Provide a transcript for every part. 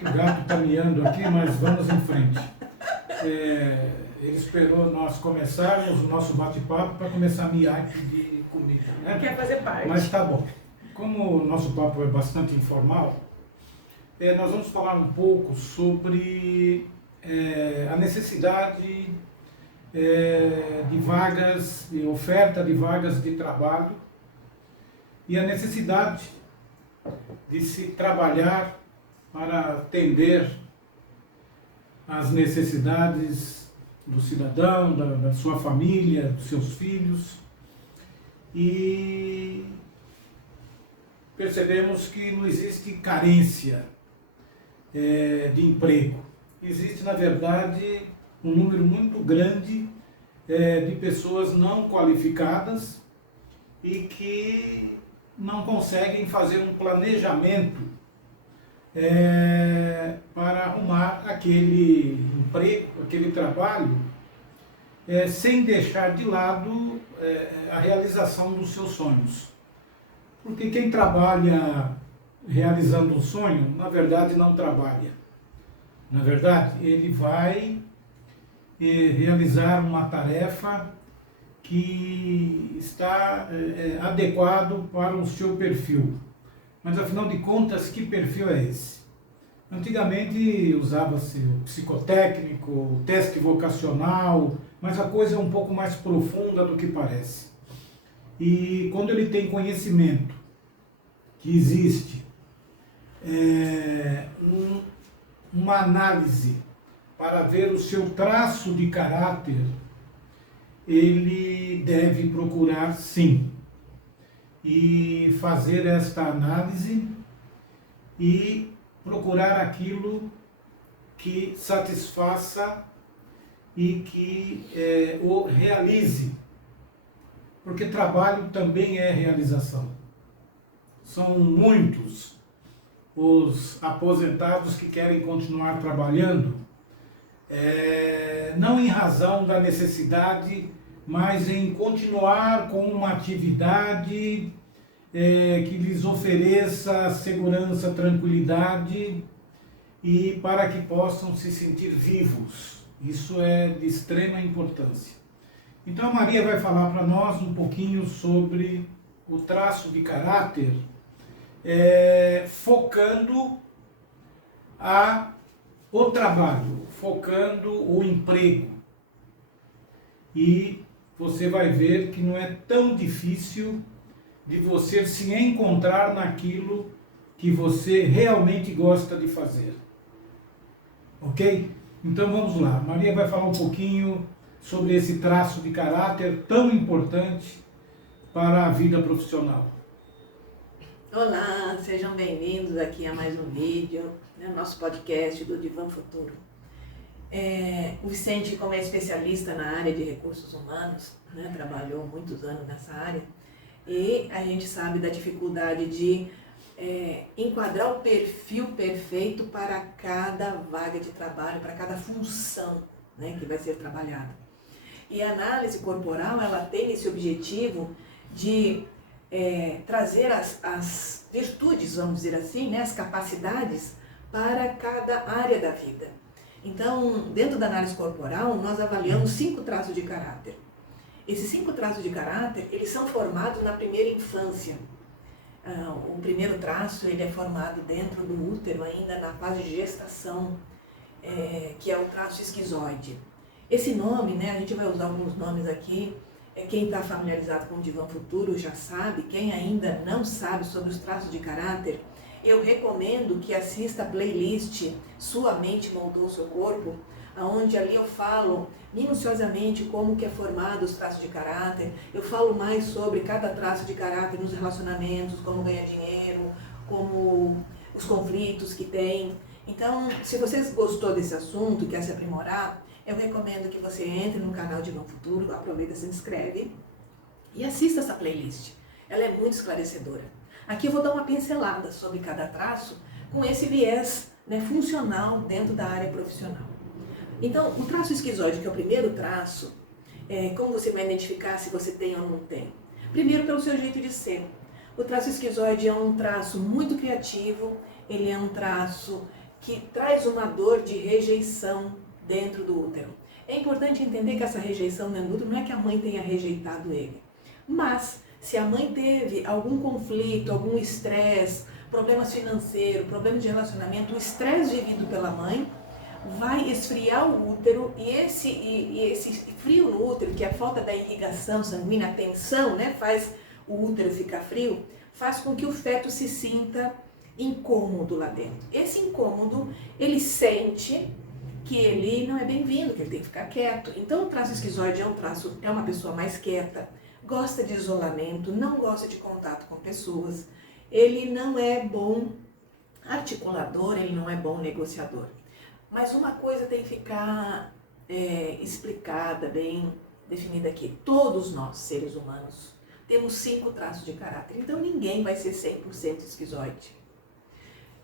que o gato está miando aqui, mas vamos em frente. Ele esperou nós começarmos o nosso bate-papo para começar a miar e pedir comida, né? Quer fazer parte. Mas tá bom. Como o nosso papo é bastante informal, nós vamos falar um pouco sobre a necessidade de vagas, de oferta de vagas de trabalho e a necessidade de se trabalhar para atender às necessidades do cidadão, da sua família, dos seus filhos. E percebemos que não existe carência de emprego. Existe, na verdade, um número muito grande de pessoas não qualificadas e que não conseguem fazer um planejamento para arrumar aquele emprego, aquele trabalho, sem deixar de lado a realização dos seus sonhos. Porque quem trabalha realizando um sonho, na verdade não trabalha. Na verdade, ele vai realizar uma tarefa que está adequado para o seu perfil. Mas afinal de contas, que perfil é esse? Antigamente usava-se o psicotécnico, o teste vocacional, mas a coisa é um pouco mais profunda do que parece. E quando ele tem conhecimento que existe uma análise para ver o seu traço de caráter, ele deve procurar sim e fazer esta análise e procurar aquilo que satisfaça e que o realize, porque trabalho também é realização. São muitos os aposentados que querem continuar trabalhando, não em razão da necessidade, mas em continuar com uma atividade que lhes ofereça segurança, tranquilidade e para que possam se sentir vivos. Isso é de extrema importância. Então a Maria vai falar para nós um pouquinho sobre o traço de caráter, focando o trabalho, focando o emprego. E você vai ver que não é tão difícil de você se encontrar naquilo que você realmente gosta de fazer. Ok? Então vamos lá. Maria vai falar um pouquinho sobre esse traço de caráter tão importante para a vida profissional. Olá, sejam bem-vindos aqui a mais um vídeo, nosso podcast do Divã Futuro. O Vicente, como é especialista na área de recursos humanos, trabalhou muitos anos nessa área, e a gente sabe da dificuldade de enquadrar o perfil perfeito para cada vaga de trabalho, para cada função que vai ser trabalhada. E a análise corporal, ela tem esse objetivo de trazer as virtudes, vamos dizer assim, as capacidades para cada área da vida. Então, dentro da análise corporal, nós avaliamos 5 traços de caráter. Esses 5 traços de caráter, eles são formados na primeira infância. O primeiro traço, ele é formado dentro do útero, ainda na fase de gestação, que é o traço esquizoide. Esse nome, a gente vai usar alguns nomes aqui, quem está familiarizado com o Divã Futuro já sabe, quem ainda não sabe sobre os traços de caráter, eu recomendo que assista a playlist Sua Mente Moldou Seu Corpo, onde ali eu falo minuciosamente como que é formado os traços de caráter, eu falo mais sobre cada traço de caráter nos relacionamentos, como ganhar dinheiro, como os conflitos que tem. Então, se você gostou desse assunto, quer se aprimorar, eu recomendo que você entre no canal Divã Futuro, aproveita, se inscreve e assista essa playlist. Ela é muito esclarecedora. Aqui eu vou dar uma pincelada sobre cada traço com esse viés funcional dentro da área profissional. Então, o traço esquizoide, que é o primeiro traço, como você vai identificar se você tem ou não tem? Primeiro, pelo seu jeito de ser. O traço esquizoide é um traço muito criativo, ele é um traço que traz uma dor de rejeição dentro do útero. É importante entender que essa rejeição dentro do útero não é que a mãe tenha rejeitado ele, mas se a mãe teve algum conflito, algum estresse, problemas financeiros, problemas de relacionamento, o estresse vivido pela mãe vai esfriar o útero e esse frio no útero, que é a falta da irrigação sanguínea, a tensão, né, faz o útero ficar frio, faz com que o feto se sinta incômodo lá dentro. Esse incômodo, ele sente que ele não é bem-vindo, que ele tem que ficar quieto. Então o traço esquizoide é uma pessoa mais quieta, gosta de isolamento, não gosta de contato com pessoas, ele não é bom articulador, ele não é bom negociador. Mas uma coisa tem que ficar explicada, bem definida aqui. Todos nós, seres humanos, temos 5 traços de caráter, então ninguém vai ser 100% esquizoide.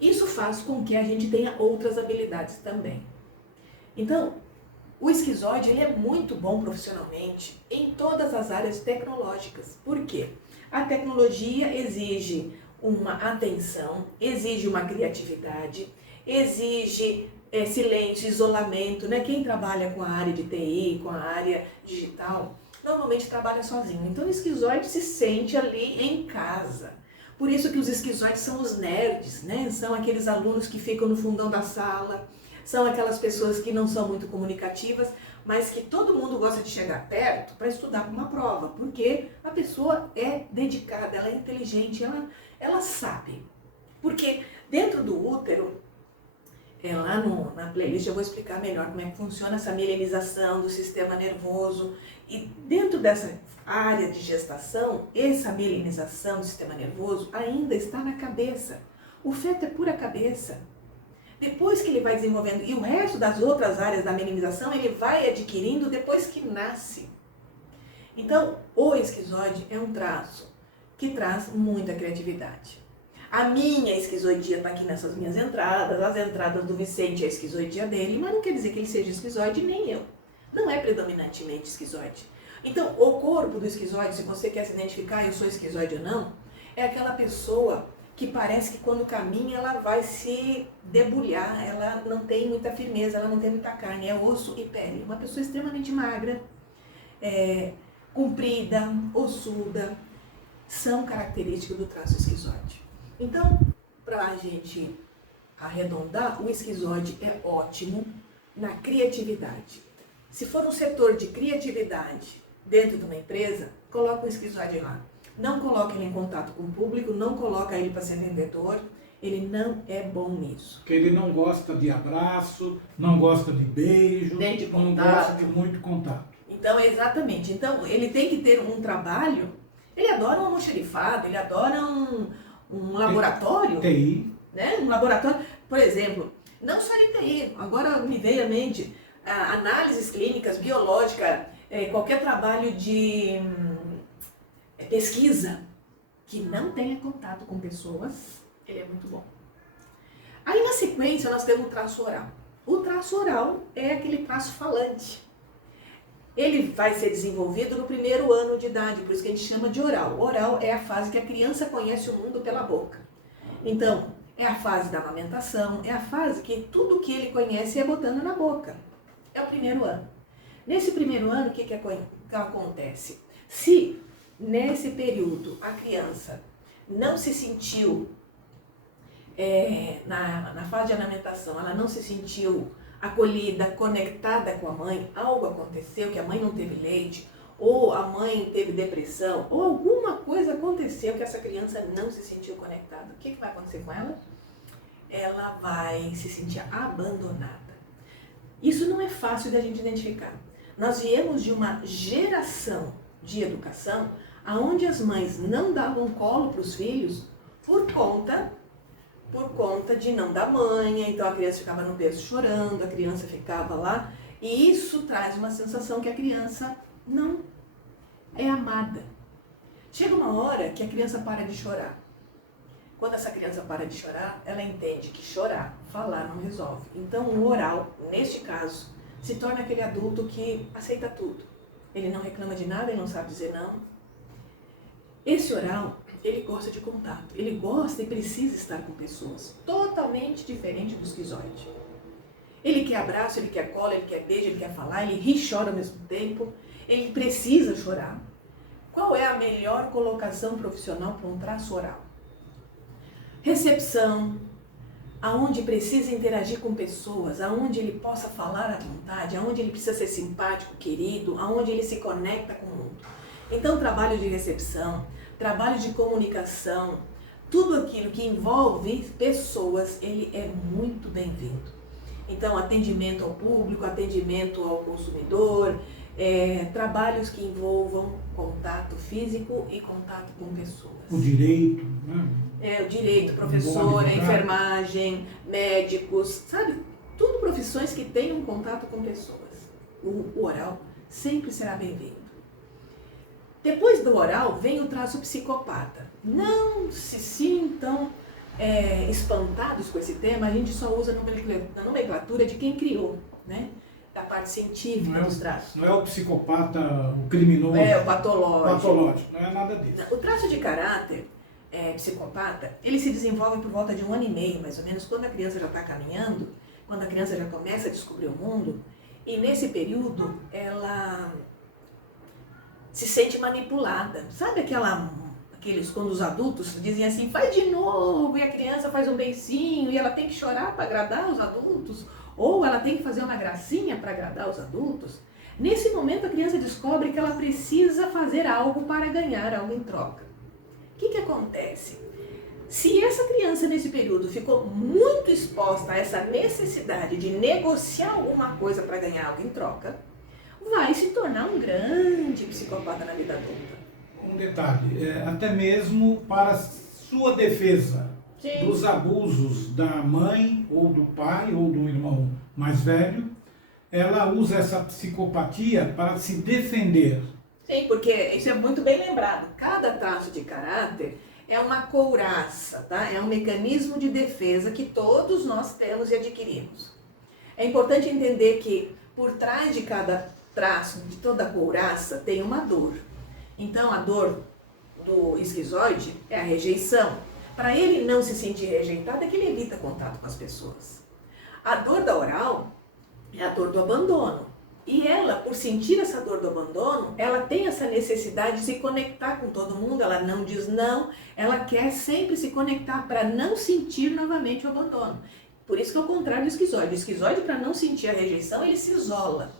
Isso faz com que a gente tenha outras habilidades também. Então, o esquizoide ele é muito bom profissionalmente em todas as áreas tecnológicas. Por quê? A tecnologia exige uma atenção, exige uma criatividade, exige silêncio, isolamento, né? Quem trabalha com a área de TI, com a área digital, normalmente trabalha sozinho. Então o esquizoide se sente ali em casa. Por isso que os esquizoides são os nerds, né? São aqueles alunos que ficam no fundão da sala, são aquelas pessoas que não são muito comunicativas, mas que todo mundo gosta de chegar perto para estudar para uma prova, porque a pessoa é dedicada, ela é inteligente, ela sabe. Porque dentro do útero, lá na playlist eu vou explicar melhor como é que funciona essa mielinização do sistema nervoso. E dentro dessa área de gestação, essa mielinização do sistema nervoso ainda está na cabeça. O feto é pura cabeça. Depois que ele vai desenvolvendo, e o resto das outras áreas da mielinização, ele vai adquirindo depois que nasce. Então, o esquizoide é um traço que traz muita criatividade. A minha esquizoidia está aqui nessas minhas entradas, as entradas do Vicente é a esquizoidia dele, mas não quer dizer que ele seja esquizoide, nem eu. Não é predominantemente esquizoide. Então, o corpo do esquizoide, se você quer se identificar, eu sou esquizoide ou não, é aquela pessoa que parece que quando caminha ela vai se debulhar, ela não tem muita firmeza, ela não tem muita carne, é osso e pele. Uma pessoa extremamente magra, comprida, ossuda, são características do traço esquizoide. Então, para a gente arredondar, o esquizoide é ótimo na criatividade. Se for um setor de criatividade dentro de uma empresa, coloca o esquizoide lá. Não coloca ele em contato com o público, não coloca ele para ser vendedor, ele não é bom nisso. Porque ele não gosta de abraço, não gosta de beijo, nem de não contato. gosta de muito contato. Então, exatamente. Então, ele tem que ter um trabalho, ele adora um almoxarifado, ele adora um laboratório. TI. Né? Um laboratório, por exemplo, não só em TI, agora me veio à mente análises clínicas, biológica, qualquer trabalho de pesquisa que não tenha contato com pessoas, ele é muito bom. Aí na sequência nós temos o traço oral. O traço oral é aquele traço falante. Ele vai ser desenvolvido no primeiro ano de idade, por isso que a gente chama de oral. O oral é a fase que a criança conhece o mundo pela boca. Então, é a fase da amamentação, é a fase que tudo que ele conhece é botando na boca. É o primeiro ano. Nesse primeiro ano, o que acontece? Se nesse período a criança não se sentiu, na fase de amamentação, ela não se sentiu acolhida, conectada com a mãe, algo aconteceu, que a mãe não teve leite, ou a mãe teve depressão, ou alguma coisa aconteceu que essa criança não se sentiu conectada. O que vai acontecer com ela? Ela vai se sentir abandonada. Isso não é fácil da gente identificar. Nós viemos de uma geração de educação onde as mães não davam colo para os filhos por conta de não dar manha, então a criança ficava no berço chorando, a criança ficava lá, e isso traz uma sensação que a criança não é amada. Chega uma hora que a criança para de chorar. Quando essa criança para de chorar, ela entende que chorar, falar não resolve. Então o oral, neste caso, se torna aquele adulto que aceita tudo. Ele não reclama de nada, ele não sabe dizer não. Esse oral, ele gosta de contato, ele gosta e precisa estar com pessoas, totalmente diferente do esquizoide. Ele quer abraço, ele quer cola, ele quer beijo, ele quer falar, ele ri e chora ao mesmo tempo, ele precisa chorar. Qual é a melhor colocação profissional para um traço oral? Recepção, aonde precisa interagir com pessoas, aonde ele possa falar à vontade, aonde ele precisa ser simpático, querido, aonde ele se conecta com o mundo. Então, trabalho de recepção, trabalho de comunicação, tudo aquilo que envolve pessoas, ele é muito bem-vindo. Então, atendimento ao público, atendimento ao consumidor, trabalhos que envolvam contato físico e contato com pessoas. O direito, né? O direito, professora, enfermagem, médicos, sabe? Tudo profissões que tenham contato com pessoas. O oral sempre será bem-vindo. Depois do oral vem o traço psicopata. Não se sintam espantados com esse tema, a gente só usa na nomenclatura de quem criou, né? Da parte científica dos traços. Não é o psicopata, o criminoso. O patológico. Patológico, não é nada disso. O traço de caráter psicopata, ele se desenvolve por volta de 1 ano e meio, mais ou menos, quando a criança já está caminhando, quando a criança já começa a descobrir o mundo, e nesse período ela se sente manipulada. Sabe quando os adultos dizem assim, faz de novo, e a criança faz um beicinho, e ela tem que chorar para agradar os adultos, ou ela tem que fazer uma gracinha para agradar os adultos. Nesse momento a criança descobre que ela precisa fazer algo para ganhar algo em troca. O que acontece? Se essa criança nesse período ficou muito exposta a essa necessidade de negociar alguma coisa para ganhar algo em troca, vai se tornar um grande psicopata na vida adulta. Um detalhe, até mesmo para sua defesa dos abusos da mãe, ou do pai, ou do irmão mais velho, ela usa essa psicopatia para se defender. Sim, porque isso é muito bem lembrado. Cada traço de caráter é uma couraça, tá? É um mecanismo de defesa que todos nós temos e adquirimos. É importante entender que por trás de cada traço, de toda couraça, tem uma dor. Então, a dor do esquizoide é a rejeição. Para ele não se sentir rejeitado, é que ele evita contato com as pessoas. A dor da oral é a dor do abandono. E ela, por sentir essa dor do abandono, ela tem essa necessidade de se conectar com todo mundo, ela não diz não, ela quer sempre se conectar para não sentir novamente o abandono. Por isso que é o contrário do esquizoide. O esquizoide, para não sentir a rejeição, ele se isola.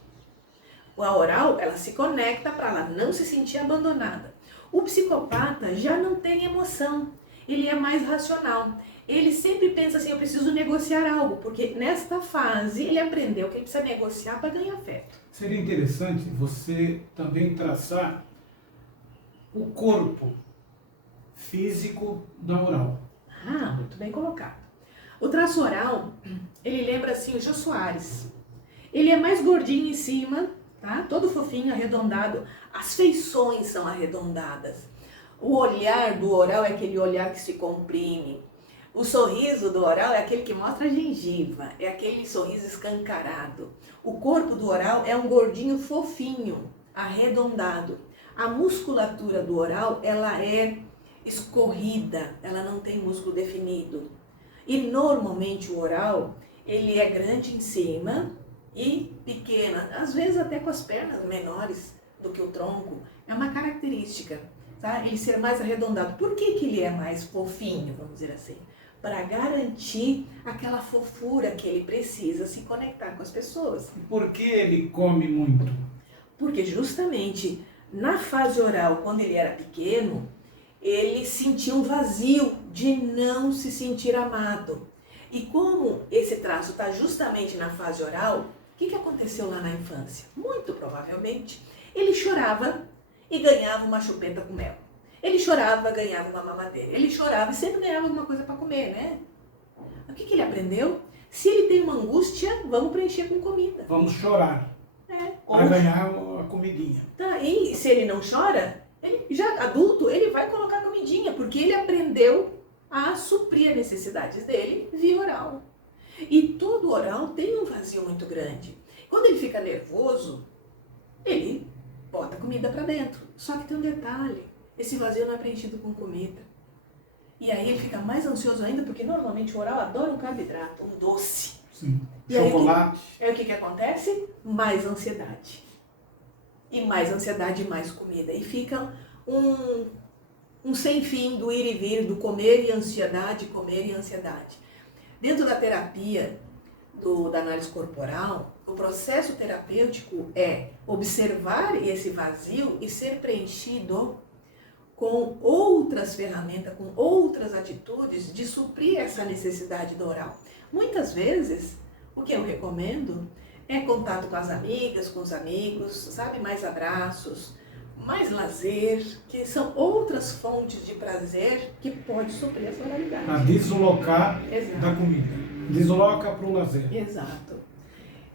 A oral, ela se conecta para ela não se sentir abandonada. O psicopata já não tem emoção, ele é mais racional. Ele sempre pensa assim, eu preciso negociar algo, porque nesta fase ele aprendeu que ele precisa negociar para ganhar afeto. Seria interessante você também traçar o corpo físico da oral. Muito bem colocado. O traço oral, ele lembra assim o Jô Soares. Ele é mais gordinho em cima, tá? Todo fofinho, arredondado. As feições são arredondadas. O olhar do oral é aquele olhar que se comprime. O sorriso do oral é aquele que mostra a gengiva, é aquele sorriso escancarado. O corpo do oral é um gordinho fofinho, arredondado. A musculatura do oral, ela é escorrida, ela não tem músculo definido. E normalmente o oral, ele é grande em cima e pequena, às vezes até com as pernas menores do que o tronco. É uma característica, tá? Ele ser mais arredondado. Por que ele é mais fofinho, vamos dizer assim? Para garantir aquela fofura que ele precisa se conectar com as pessoas. E por que ele come muito? Porque justamente na fase oral, quando ele era pequeno, ele sentia um vazio de não se sentir amado. E como esse traço está justamente na fase oral, o que aconteceu lá na infância? Muito provavelmente, ele chorava e ganhava uma chupeta com mel. Ele chorava, ganhava uma mamadeira. Ele chorava e sempre ganhava alguma coisa para comer, né? O que ele aprendeu? Se ele tem uma angústia, vamos preencher com comida. Vamos chorar. Para ganhar a comidinha. Tá, e se ele não chora, ele, já adulto, ele vai colocar comidinha, porque ele aprendeu a suprir as necessidades dele via oral. E todo oral tem um vazio muito grande. Quando ele fica nervoso, ele bota comida para dentro. Só que tem um detalhe. Esse vazio não é preenchido com comida. E aí ele fica mais ansioso ainda, porque normalmente o oral adora um carboidrato, um doce. Sim. E Chocolate. Aí o que acontece? Mais ansiedade. E mais ansiedade, mais comida. E fica um sem fim do ir e vir, do comer e ansiedade, comer e ansiedade. Dentro da terapia da análise corporal, o processo terapêutico é observar esse vazio e ser preenchido com outras ferramentas, com outras atitudes de suprir essa necessidade do oral. Muitas vezes, o que eu recomendo é contato com as amigas, com os amigos, sabe? Mais abraços, mais lazer, que são outras fontes de prazer que pode suprir essa oralidade. A deslocar da comida. Desloca para o lazer. Exato.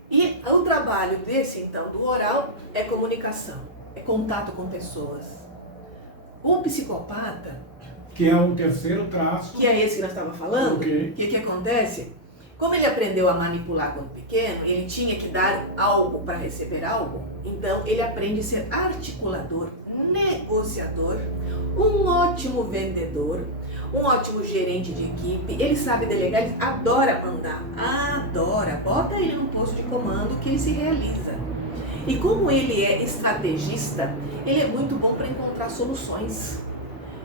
E o trabalho desse, então, do oral é comunicação, é contato com pessoas. O psicopata... Que é o terceiro traço. Que é esse que nós estávamos falando. Okay. O que acontece? Como ele aprendeu a manipular quando pequeno, ele tinha que dar algo para receber algo, então ele aprende a ser articulador, negociador, um ótimo vendedor, um ótimo gerente de equipe. Ele sabe delegar, ele adora mandar, adora, bota ele num posto de comando que ele se realiza. E como ele é estrategista, ele é muito bom para encontrar soluções.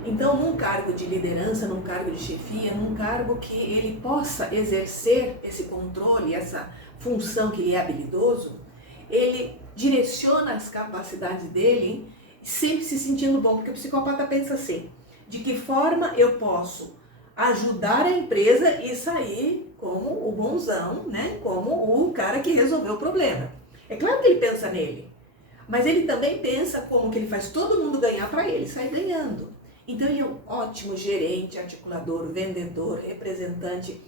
Então, num cargo de liderança, num cargo de chefia, num cargo que ele possa exercer esse controle, essa função que ele é habilidoso, ele direciona as capacidades dele sempre se sentindo bom, porque o psicopata pensa assim, de que forma eu posso ajudar a empresa e sair como o bonzão, né? Como o cara que resolveu o problema. É claro que ele pensa nele, mas ele também pensa como que ele faz todo mundo ganhar para ele sair ganhando. Então ele é um ótimo gerente, articulador, vendedor, representante,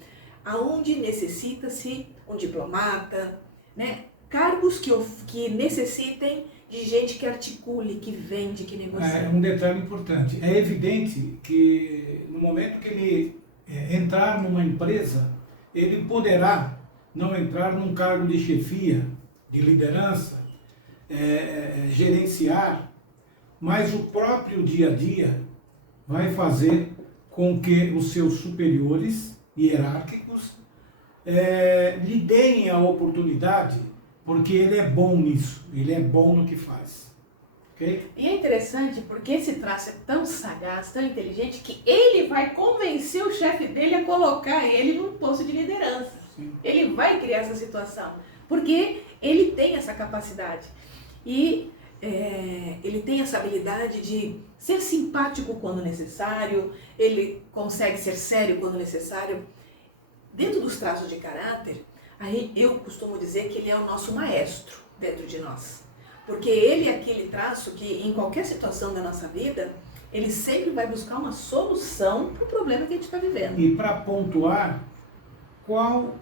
aonde necessita-se um diplomata, né? Cargos que necessitem de gente que articule, que vende, que negocia. É um detalhe importante. É evidente que no momento que ele entrar numa empresa, ele poderá não entrar num cargo de chefia, de liderança, gerenciar, mas o próprio dia a dia vai fazer com que os seus superiores hierárquicos lhe deem a oportunidade, porque ele é bom nisso, ele é bom no que faz. Okay? E é interessante porque esse traço é tão sagaz, tão inteligente, que ele vai convencer o chefe dele a colocar ele num posto de liderança. Sim. Ele vai criar essa situação, porque ele tem essa capacidade. E ele tem essa habilidade de ser simpático quando necessário, ele consegue ser sério quando necessário. Dentro dos traços de caráter, aí eu costumo dizer que ele é o nosso maestro dentro de nós. Porque ele é aquele traço que em qualquer situação da nossa vida, ele sempre vai buscar uma solução para o problema que a gente está vivendo. E para pontuar, qual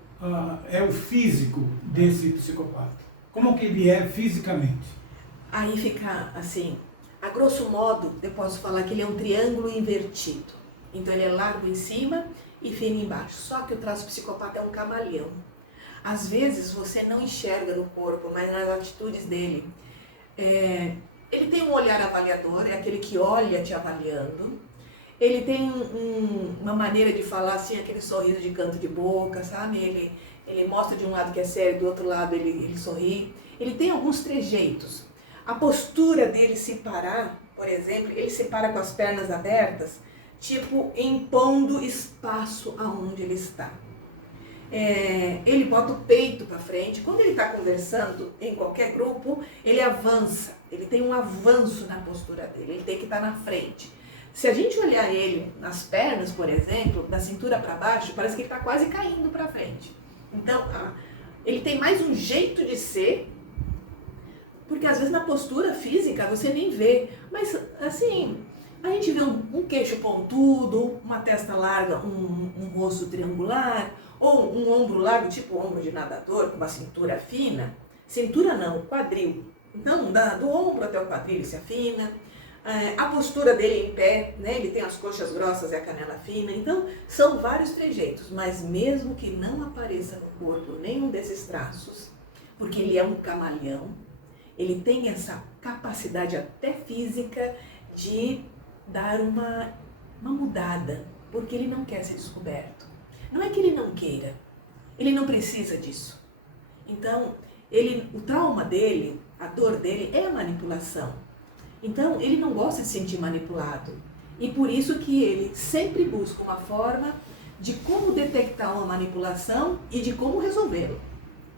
é o físico desse psicopata? Como que ele é fisicamente? Aí fica assim, a grosso modo, eu posso falar que ele é um triângulo invertido. Então ele é largo em cima e fino embaixo. Só que o traço psicopata é um camaleão. Às vezes você não enxerga no corpo, mas nas atitudes dele. Ele tem um olhar avaliador, é aquele que olha te avaliando. Ele tem uma maneira de falar assim, aquele sorriso de canto de boca, sabe? Ele mostra de um lado que é sério, do outro lado ele sorri. Ele tem alguns trejeitos. A postura dele se parar, por exemplo, ele se para com as pernas abertas, tipo impondo espaço aonde ele está. Ele bota o peito para frente. Quando ele está conversando em qualquer grupo, ele avança. Ele tem um avanço na postura dele, ele tem que estar na frente. Se a gente olhar ele nas pernas, por exemplo, da cintura para baixo, parece que ele está quase caindo para frente. Então, ele tem mais um jeito de ser, porque às vezes na postura física você nem vê, mas assim, a gente vê um queixo pontudo, uma testa larga, um rosto triangular, ou um ombro largo, tipo ombro de nadador, com uma cintura fina. Cintura não, quadril. Então, do ombro até o quadril ele se afina. A postura dele em pé, né? Ele tem as coxas grossas e a canela fina. Então, são vários trejeitos, mas mesmo que não apareça no corpo nenhum desses traços, porque ele é um camaleão, ele tem essa capacidade até física de dar uma mudada. Porque ele não quer ser descoberto. Não é que ele não queira, ele não precisa disso. Então, o trauma dele, a dor dele é a manipulação. Então, ele não gosta de se sentir manipulado. E por isso que ele sempre busca uma forma de como detectar uma manipulação e de como resolvê-lo.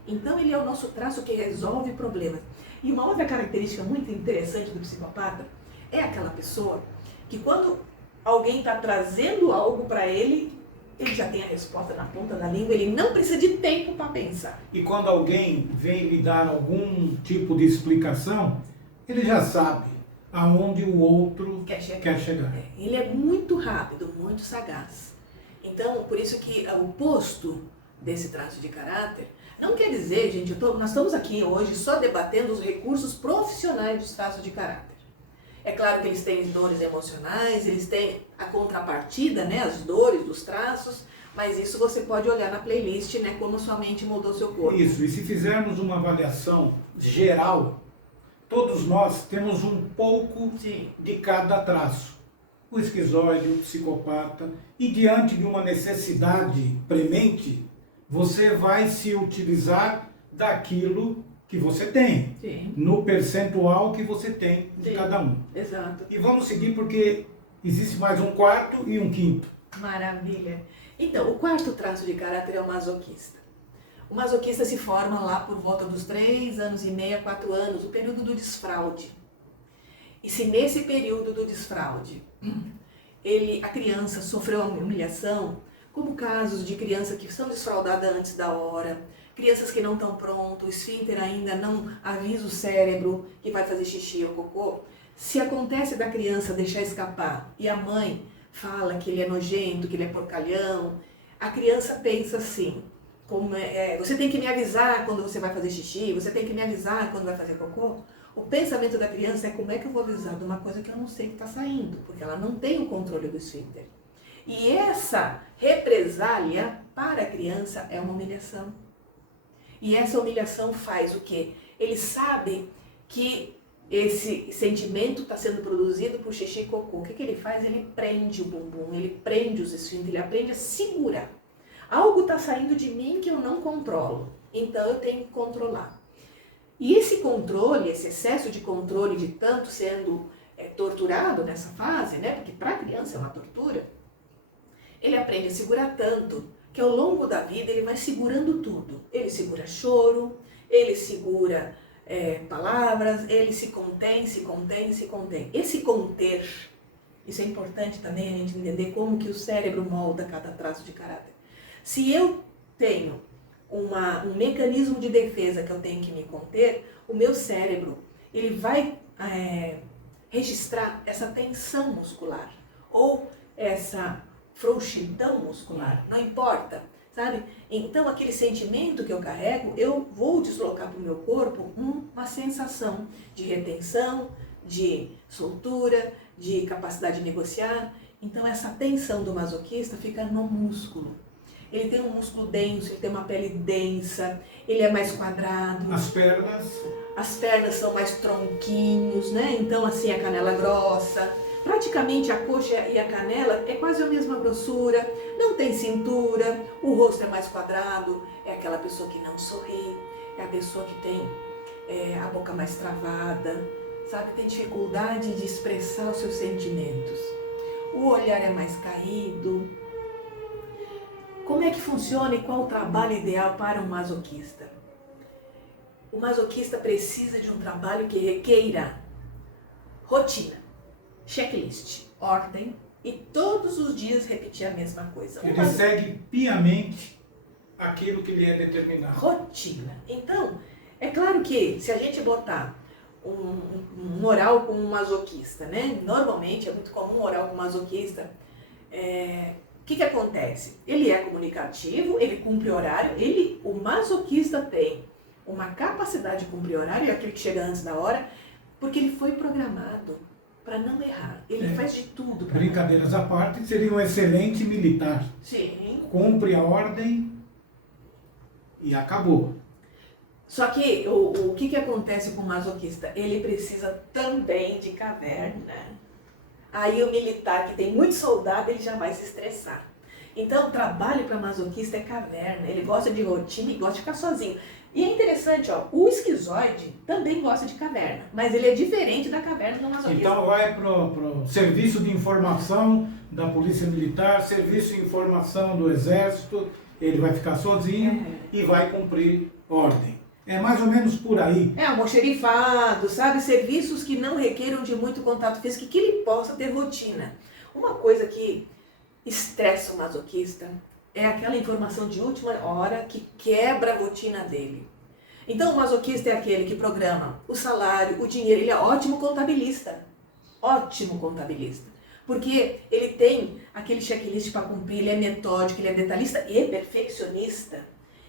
Então, ele é o nosso traço que resolve problemas. E uma outra característica muito interessante do psicopata é aquela pessoa que quando alguém está trazendo algo para ele já tem a resposta na ponta da língua, ele não precisa de tempo para pensar. E quando alguém vem lhe dar algum tipo de explicação, ele já sabe aonde o outro quer chegar. Ele é muito rápido, muito sagaz. Então, por isso que o oposto desse traço de caráter, não quer dizer, gente, nós estamos aqui hoje só debatendo os recursos profissionais dos traços de caráter. É claro que eles têm dores emocionais, eles têm a contrapartida, né, as dores dos traços, mas isso você pode olhar na playlist, né, como a sua mente mudou seu corpo. Isso, e se fizermos uma avaliação geral, todos nós temos um pouco de cada traço. O esquizoide, o psicopata, e diante de uma necessidade premente, você vai se utilizar daquilo que você tem, no percentual que você tem de cada um. Exato. E vamos seguir porque existe mais um quarto e um quinto. Maravilha. Então, o quarto traço de caráter é o masoquista. O masoquista se forma lá por volta dos 3 anos e meio a 4 anos, o período do desfraude. E se nesse período do desfraude, a criança sofreu uma humilhação, como casos de crianças que são desfraudadas antes da hora, crianças que não estão prontas, o esfíncter ainda não avisa o cérebro que vai fazer xixi ou cocô. Se acontece da criança deixar escapar e a mãe fala que ele é nojento, que ele é porcalhão, a criança pensa assim, você tem que me avisar quando você vai fazer xixi, você tem que me avisar quando vai fazer cocô. O pensamento da criança é como é que eu vou avisar de uma coisa que eu não sei que está saindo, porque ela não tem o controle do esfíncter. E essa represália para a criança é uma humilhação. E essa humilhação faz o quê? Ele sabe que esse sentimento está sendo produzido por xixi e cocô. O que ele faz? Ele prende o bumbum, ele prende os esfíncteres, ele aprende a segurar. Algo está saindo de mim que eu não controlo, então eu tenho que controlar. E esse controle, esse excesso de controle de tanto sendo torturado nessa fase, né? Porque para a criança é uma tortura, ele aprende a segurar tanto que ao longo da vida ele vai segurando tudo. Ele segura choro, ele segura palavras, ele se contém. Esse conter, isso é importante também a gente entender como que o cérebro molda cada traço de caráter. Se eu tenho um mecanismo de defesa que eu tenho que me conter, o meu cérebro ele vai registrar essa tensão muscular ou essa frouxidão muscular, não importa, sabe? Então aquele sentimento que eu carrego, eu vou deslocar para o meu corpo uma sensação de retenção, de soltura, de capacidade de negociar. Então essa tensão do masoquista fica no músculo. Ele tem um músculo denso, ele tem uma pele densa, ele é mais quadrado. As pernas? As pernas são mais tronquinhos, né? Então assim, a canela grossa. Praticamente a coxa e a canela é quase a mesma grossura, não tem cintura, o rosto é mais quadrado, é aquela pessoa que não sorri, é a pessoa que tem a boca mais travada, sabe? Tem dificuldade de expressar os seus sentimentos. O olhar é mais caído. Como é que funciona e qual o trabalho ideal para um masoquista? O masoquista precisa de um trabalho que requeira rotina, checklist, ordem e todos os dias repetir a mesma coisa. Ele segue piamente aquilo que lhe é determinado. Rotina. Então, é claro que se a gente botar um oral com um masoquista, né? Normalmente é muito comum um oral com um masoquista. O que acontece? Ele é comunicativo, ele cumpre horário, o masoquista tem uma capacidade de cumprir horário, é aquele que chega antes da hora, porque ele foi programado para não errar. Ele faz de tudo. Brincadeiras à parte, seria um excelente militar. Sim. Cumpre a ordem e acabou. Só que o que acontece com o masoquista? Ele precisa também de caverna. Aí o militar, que tem muito soldado, ele já vai se estressar. Então, o trabalho para masoquista é caverna. Ele gosta de rotina e gosta de ficar sozinho. E é interessante, ó, o esquizoide também gosta de caverna, mas ele é diferente da caverna do masoquista. Então vai pro serviço de informação da Polícia Militar, serviço de informação do Exército, ele vai ficar sozinho e vai cumprir ordem. É mais ou menos por aí. É, almoxerifado, sabe? Serviços que não requeram de muito contato físico, que ele possa ter rotina. Uma coisa que estressa o masoquista é aquela informação de última hora que quebra a rotina dele. Então o masoquista é aquele que programa o salário, o dinheiro, ele é ótimo contabilista. Ótimo contabilista. Porque ele tem aquele checklist para cumprir, ele é metódico, ele é detalhista e perfeccionista.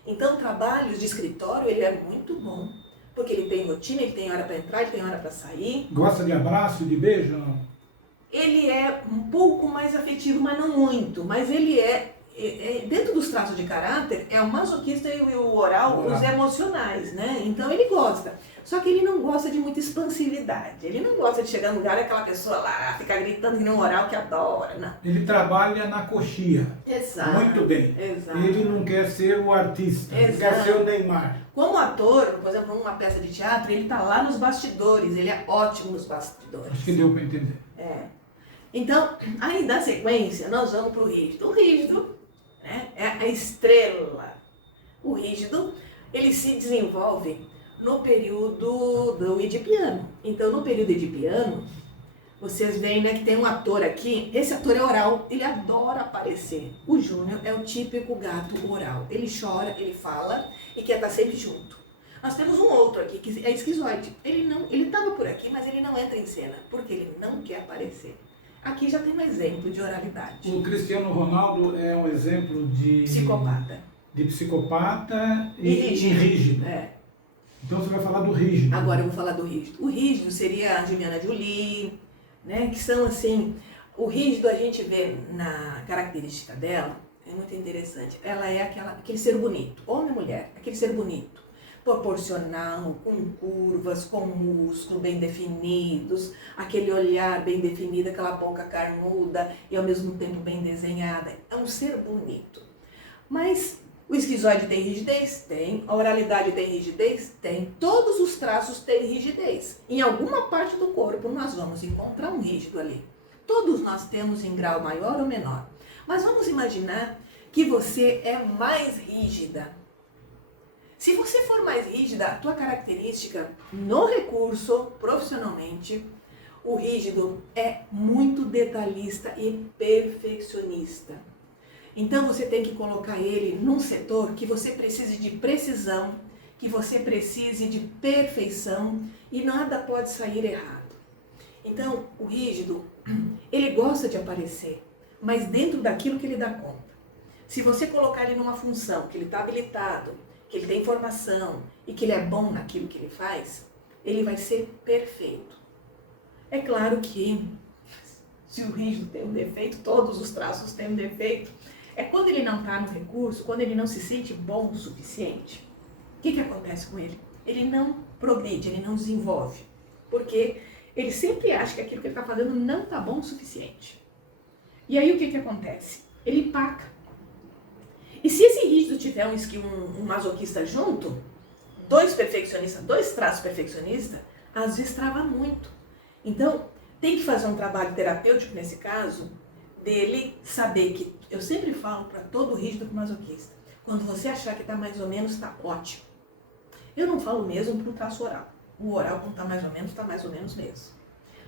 Então trabalhos de escritório ele é muito bom. Porque ele tem rotina, ele tem hora para entrar, ele tem hora para sair. Gosta de abraço, de beijo? Não? Ele é um pouco mais afetivo, mas não muito. Mas ele é dentro dos traços de caráter, é o masoquista e o oral, os emocionais, né? Então ele gosta. Só que ele não gosta de muita expansividade. Ele não gosta de chegar no lugar e aquela pessoa lá ficar gritando que nem um oral que adora, não. Ele trabalha na coxia. Exato. Muito bem. Exato. Ele não quer ser o artista, ele quer ser o Neymar. Como ator, por exemplo, numa peça de teatro, ele tá lá nos bastidores, ele é ótimo nos bastidores. Acho que deu para entender. Então, aí da sequência, nós vamos pro rígido. O rígido, né, é a estrela. O rígido, ele se desenvolve no período do edipiano. Então, no período edipiano, vocês veem, né, que tem um ator aqui. Esse ator é oral, ele adora aparecer. O Júnior é o típico gato oral. Ele chora, ele fala e quer estar sempre junto. Nós temos um outro aqui, que é esquizoide. Ele estava por aqui, mas ele não entra em cena, porque ele não quer aparecer. Aqui já tem um exemplo de oralidade. O Cristiano Ronaldo é um exemplo de... Psicopata. De psicopata e rígido. Então você vai falar do rígido. Agora eu vou falar do rígido. O rígido seria a Angelina Jolie, né? Que são assim... O rígido a gente vê na característica dela, é muito interessante. Ela é aquele ser bonito, homem e mulher, aquele ser bonito. Proporcional, com curvas, com músculos bem definidos, aquele olhar bem definido, aquela boca carnuda e ao mesmo tempo bem desenhada. É um ser bonito. Mas o esquizoide tem rigidez? Tem. A oralidade tem rigidez? Tem. Todos os traços têm rigidez. Em alguma parte do corpo nós vamos encontrar um rígido ali. Todos nós temos em grau maior ou menor. Mas vamos imaginar que você é mais rígida. Se você for mais rígida, a tua característica no recurso, profissionalmente, o rígido é muito detalhista e perfeccionista. Então você tem que colocar ele num setor que você precise de precisão, que você precise de perfeição e nada pode sair errado. Então o rígido, ele gosta de aparecer, mas dentro daquilo que ele dá conta. Se você colocar ele numa função que ele está habilitado, que ele tem formação e que ele é bom naquilo que ele faz, ele vai ser perfeito. É claro que se o rígido tem um defeito, todos os traços têm um defeito, é quando ele não está no recurso, quando ele não se sente bom o suficiente. O que acontece com ele? Ele não progride, ele não desenvolve, porque ele sempre acha que aquilo que ele está fazendo não está bom o suficiente. E aí o que acontece? Ele empaca. E se esse rígido tiver um masoquista junto, dois perfeccionistas, dois traços perfeccionistas, às vezes trava muito. Então, tem que fazer um trabalho terapêutico nesse caso, dele saber que, eu sempre falo para todo rígido e masoquista, quando você achar que está mais ou menos, está ótimo. Eu não falo mesmo para o traço oral. O oral, quando está mais ou menos mesmo.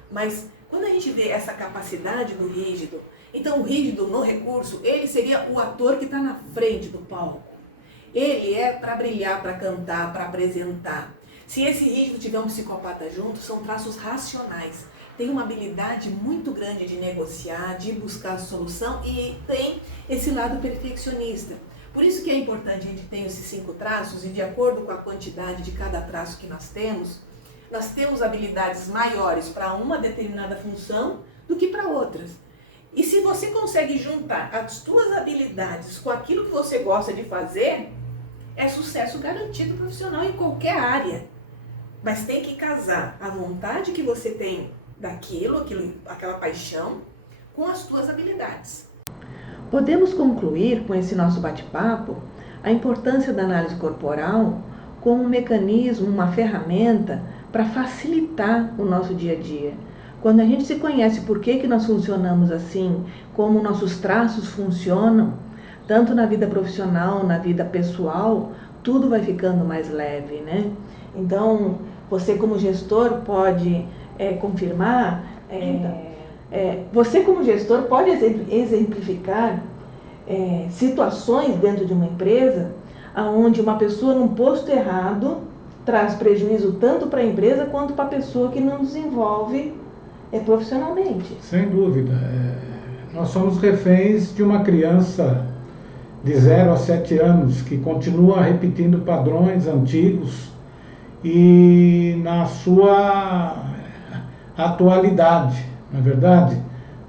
Mas, quando a gente vê essa capacidade do rígido, então o rígido no recurso, ele seria o ator que está na frente do palco. Ele é para brilhar, para cantar, para apresentar. Se esse rígido tiver um psicopata junto, são traços racionais. Tem uma habilidade muito grande de negociar, de buscar a solução e tem esse lado perfeccionista. Por isso que é importante a gente ter esses 5 traços e de acordo com a quantidade de cada traço que nós temos habilidades maiores para uma determinada função do que para outras. E se você consegue juntar as tuas habilidades com aquilo que você gosta de fazer, é sucesso garantido profissional em qualquer área. Mas tem que casar a vontade que você tem aquela paixão, com as tuas habilidades. Podemos concluir com esse nosso bate-papo a importância da análise corporal como um mecanismo, uma ferramenta para facilitar o nosso dia a dia. Quando a gente se conhece por que nós funcionamos assim, como nossos traços funcionam, tanto na vida profissional, na vida pessoal, tudo vai ficando mais leve, né? Então, você como gestor pode confirmar, você como gestor pode exemplificar situações dentro de uma empresa onde uma pessoa num posto errado traz prejuízo tanto para a empresa quanto para a pessoa que não desenvolve profissionalmente. Sem dúvida. Nós somos reféns de uma criança de 0 a 7 anos que continua repetindo padrões antigos e na sua atualidade, não é verdade?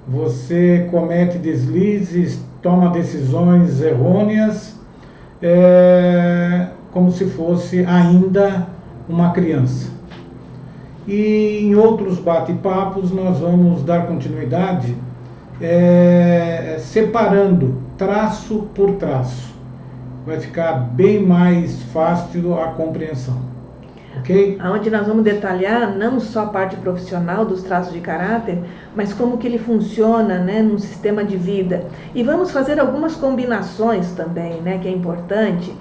Você comete deslizes, toma decisões errôneas, como se fosse ainda uma criança. E em outros bate-papos nós vamos dar continuidade separando traço por traço. Vai ficar bem mais fácil a compreensão. Ok? Onde nós vamos detalhar não só a parte profissional dos traços de caráter, mas como que ele funciona, né, num sistema de vida. E vamos fazer algumas combinações também, né, que é importante,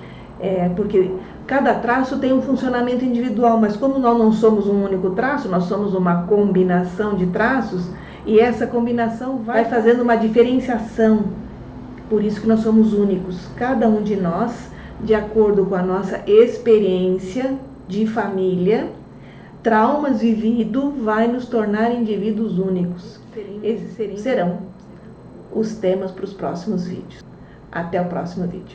porque cada traço tem um funcionamento individual, mas como nós não somos um único traço, nós somos uma combinação de traços, e essa combinação vai fazendo uma diferenciação. Por isso que nós somos únicos, cada um de nós, de acordo com a nossa experiência de família, traumas vividos, vai nos tornar indivíduos únicos. Esses serão os temas para os próximos vídeos. Até o próximo vídeo.